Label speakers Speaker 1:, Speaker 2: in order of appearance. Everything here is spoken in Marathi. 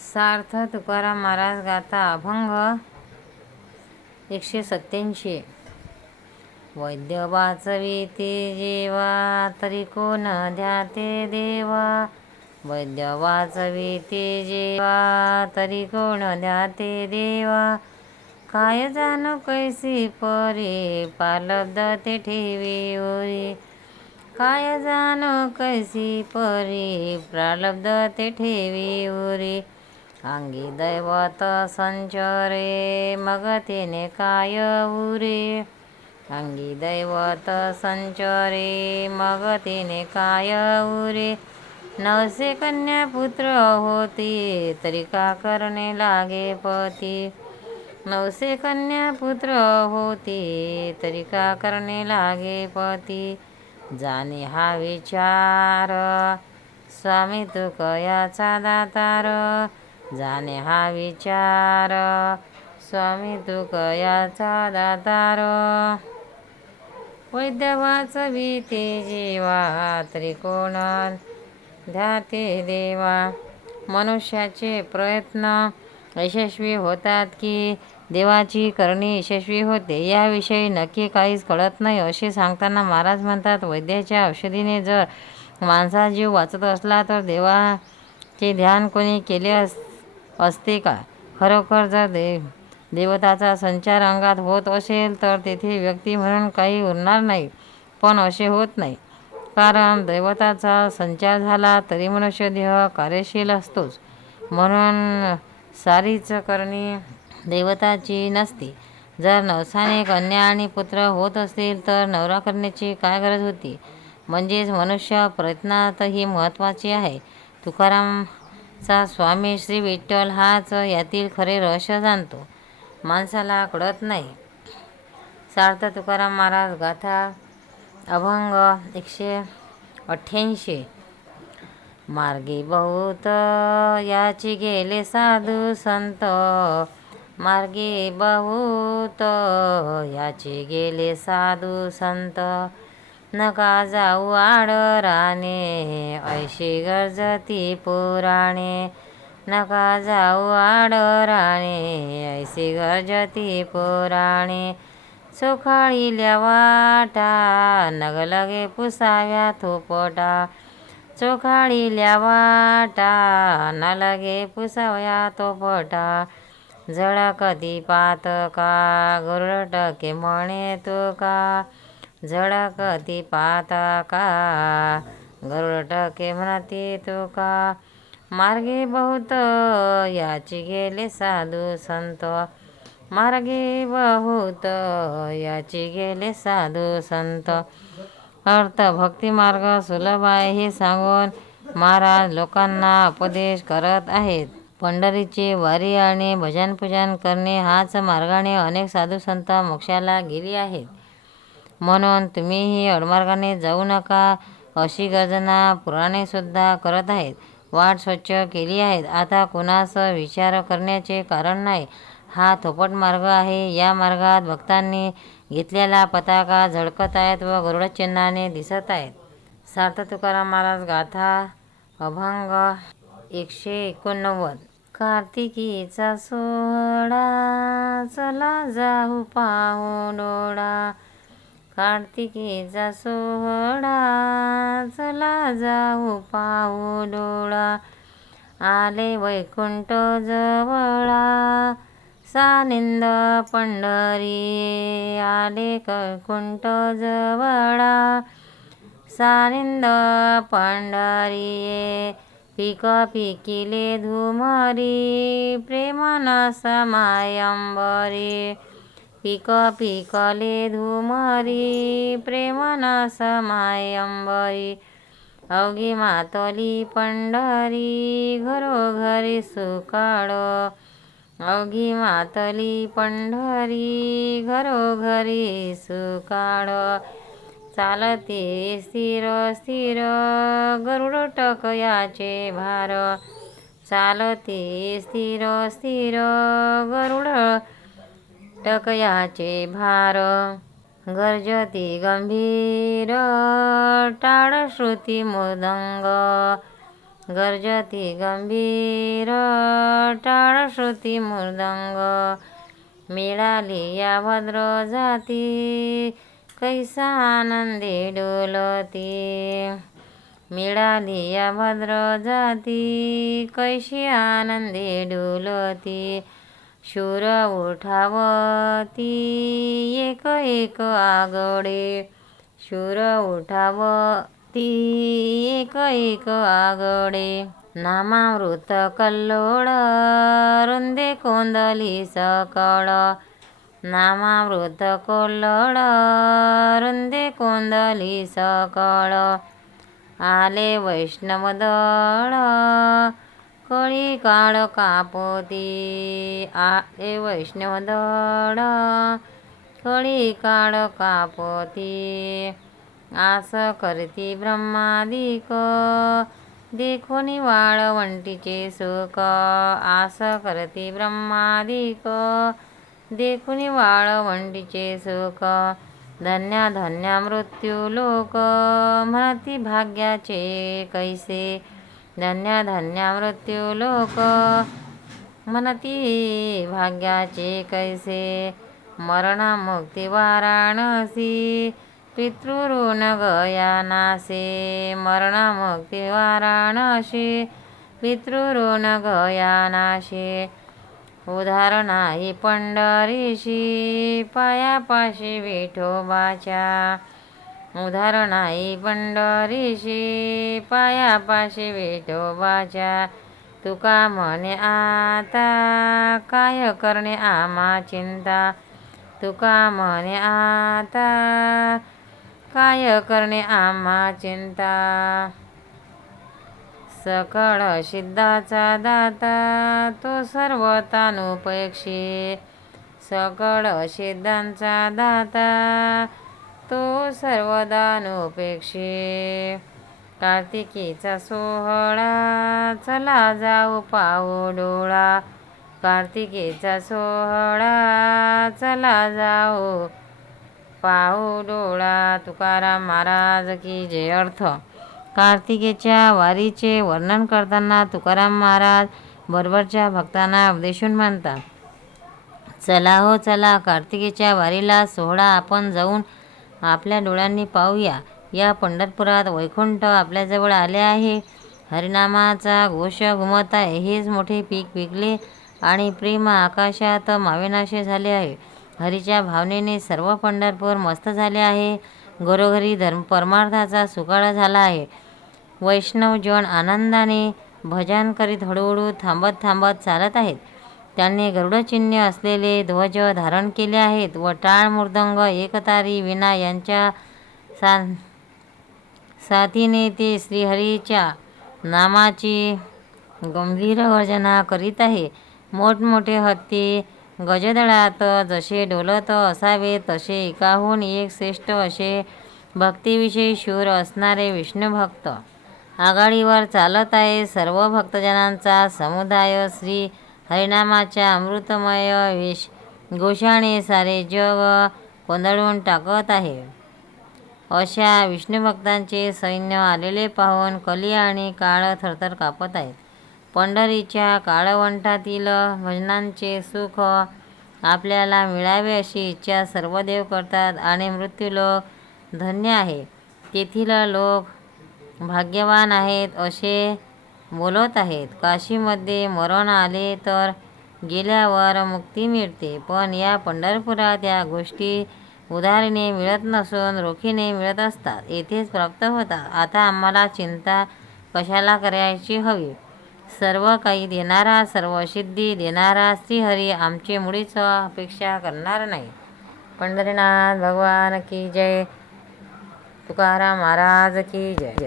Speaker 1: सार्थ तुकाराम महाराज गाथा अभंग एकशे सत्याऐंशी वैद्य वाचविते जेवा तरी कोण ध्याते देवा? वैद्य वाचविते जेवा तरी कोण ध्याते देवा? काय जाणो कैसी परी पालब्ध ते ठेवी ओरी? काय जाणो कैसी परी प्रालब्ध ते ठेवी ओरी? अंगी दैवत संचरे मग तेने काय उरे? अंगी दैवत संचरे मगतिने काय उरे? नवसे कन्या पुत्र होती तरी का करणे लागे पती? नवसे कन्या पुत्र होती तरी का करणे लागे पती? जाणे हा विचार स्वामी तू कयाचा दातार जाणे हा विचार. स्वामी तू कयाचा दातार. वैद्यवाच वाचवी जीवा त्रिकोण ध्याते देवा. मनुष्याचे प्रयत्न यशस्वी होतात की देवाची करणी यशस्वी होते याविषयी नक्की काहीच कळत नाही. असे सांगताना महाराज म्हणतात वैद्याच्या औषधीने जर माणसा जीव वाचत असला तर देवाचे ध्यान कोणी केले अस असते का? खरोखर जर दे देवताचा संचार अंगात होत असेल तर तेथे व्यक्ती म्हणून काही उरणार नाही पण असे होत नाही. कारण दैवताचा संचार झाला तरी मनुष्य देह कार्यशील असतोच. म्हणून सारीच करणी देवताची नसते. जर नवसाने कन्या आणि पुत्र होत असतील तर नवरा करण्याची काय गरज होती? म्हणजेच मनुष्य प्रयत्नातही महत्त्वाची आहे. तुकाराम चा स्वामी श्री विठ्ठल हाच यातील खरे रहस्य जाणतो. माणसाला कळत नाही. सार्थ तुकाराम महाराज गाथा अभंग एकशे अठ्ठ्याऐंशी. मार्गी बहुत याची गेले साधू संत मार्गी बहुत याची गेले साधू संत. नका जाऊ आडराने ऐशी गरजती पुराणे. नका जाऊ आडराणे ऐशी गरजती पुराणे. चोखाळील्या वाटा नग लगे पुसाव्या थोपटा. चोखाळील्या वाटा न लगे पुसाव्या तोपटा जळा कधी पात का गुरटके म्हणे तो का जळा पाताका पात का गरुड टके म्हणते तो का मार्गे बहुत याची गेले साधू संत. मार्गे बहुत याची गेले साधू संत. अर्थ भक्ती मार्ग सुलभ आहे हे सांगून महाराज लोकांना उपदेश करत आहेत. पंढरीची वारी आणि भजन पूजन करणे हाच मार्गाने अनेक साधू संत मोक्षाला गेली आहेत. म्हणून तुम्हीही अडमार्गाने जाऊ नका. अशी गर्जना पुराणेसुद्धा करत आहेत. वाट स्वच्छ केली आहेत. आता कुणास विचार करण्याचे कारण नाही. हा थोपट मार्ग आहे. या मार्गात भक्तांनी घेतलेला पताका झळकत आहेत व गरुडचिन्हाने दिसत आहेत. सार्थ तुकाराम महाराज गाथा अभंग एकशे एकोणनव्वद. कार्तिकीचा सोहळा चला जाऊ पाहू डोळा. कार्तिकीचा सोहळा चला जाऊ पाहू डोळा. आले वैकुंठ जवळा सानिंद पंढरी. आले कैकुंठ जवळा सानिंद पंढरी. पिक पिकिले धुमरी प्रेमना समायंबरी. पिक पिकले धुमरी प्रेमना समायंबरी अवघी मातोली पंढरी घरोघरी सुकाळ अवघी मातली पंढरी घरोघरी सुकाळ. चालते स्थिर स्थिर गरुड टकयाचे भार. चालते स्थिर स्थिर गरुड टकयाचे भार. गर्जती गंभीर. टाळ श्रुती मृदंग. गर्जती गंभीर. टाळश्रुती मृदंग. मिळाली या भद्र जाती. कैसा आनंदी डोलती. मिळाली या भद्र जाती. कैशी आनंदी डोलती. शूर उठावती एक एक आगडे. शूर उठावती एक एक आगडे. नामामृत कल्लोळ रुंदे कोंदली सकळ. नामामृत कोल्लोळ रुंदे कोंदली सकळ. आले वैष्णव दळ कळी काळ कापोती. आले वैष्णव दळ. कळी काळ कापती. आस करती ब्रह्मादिक. देखोनी वाळवंटीचे सुख. आस करती ब्रह्मादिक. देखुनी वाळवंटीचे सुख. धन्या धन्या मृत्यू लोक. म्हणती भाग्याचे कैसे? धन्य धन्य मृत्यू लोक म्हणती भाग्याचे कैसे? मरणमुक्ती वाराणसी पितृऋण गया नासे। मरणमुक्ती वाराणसी पितृऋण गया नाशे उदाहरणाही पंढरीशी पायापाशी विठोबाच्या उदार नाही पंढरीशी पायापाशी विठोबाच्या तुका म्हणे आता काय करणे आमा चिंता? तुका म्हणे आता काय करणे आम्हा चिंता? सकळ सिद्धाचा दाता तो सर्व तानुपेक्षी. सकळ सिद्धांचा दाता तो सर्वदानुपेक्षे कार्तिकीचा सोहळा चला जाऊ पाहू डोळा. कार्तिकीचा सोहळा चला जाऊ पाहू डोळा. तुकाराम महाराज की जय अर्थ. कार्तिकेच्या वारीचे वर्णन करताना तुकाराम महाराज बरोबरच्या भक्तांना उपदेशून म्हणतात चला हो चला. कार्तिकेच्या वारीला सोहळा आपण जाऊन आपल्या डोळ्यांनी पाहूया. या पंढरपुरात वैकुंठ आपल्याजवळ आले आहे. हरिनामाचा घोष घुमत आहे. हेच मोठे पीक पिकले आणि प्रेम आकाशात मावेनाशे झाले आहे. हरीच्या भावनेने सर्व पंढरपूर मस्त झाले आहे. घरोघरी धर्म परमार्थाचा सुकाळा झाला आहे. वैष्णवजन आनंदाने भजन करीत हळूहळू थांबत थांबत चालत आहेत. त्यांनी गरुडचिन्ह असलेले ध्वज धारण केले आहेत व टाळ मृदंग एकतारी विना यांच्या सा साथीने ते श्रीहरीच्या नामाची गंभीर गर्जना करीत आहे. मोठमोठे हत्ती गजदळात जसे डोलत असावे तसे एकाहून एक श्रेष्ठ असे भक्तीविषयी शूर असणारे विष्णुभक्त आघाडीवर चालत आहे सर्व भक्तजनांचा समुदाय श्री हरिनामाच्या अमृतमय विष घोषाने सारे जग कोंदळून टाकत आहे. अशा विष्णुभक्तांचे सैन्य आलेले पाहून कली आणि काळ थरथर कापत आहेत. पंढरीच्या काळवंटातील भजनांचे सुख आपल्याला मिळावे अशी इच्छा सर्व देव करतात आणि मृत्यूलोक धन्य आहे. तेथील लोक भाग्यवान आहेत असे बोलत आहेत. काशीमध्ये मरण आले तर गेल्यावर मुक्ती मिळते. पण या पंढरपुरात या गोष्टी उधारीने मिळत नसून रोखीने मिळत असतात. येथेच प्राप्त होतात. आता आम्हाला चिंता कशाला करायची हवी? सर्व काही देणारा सर्व सिद्धी देणारा श्रीहरी आमचे मुळीच अपेक्षा करणार नाही. पंढरीनाथ भगवान की जय. तुकाराम महाराज की जय.